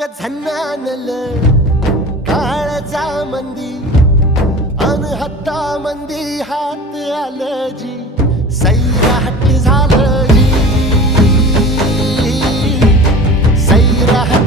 ग झन्नानल काळजा मंदी अन हत्ता मंदी हात आलं जी सैराट झालं जी सैराट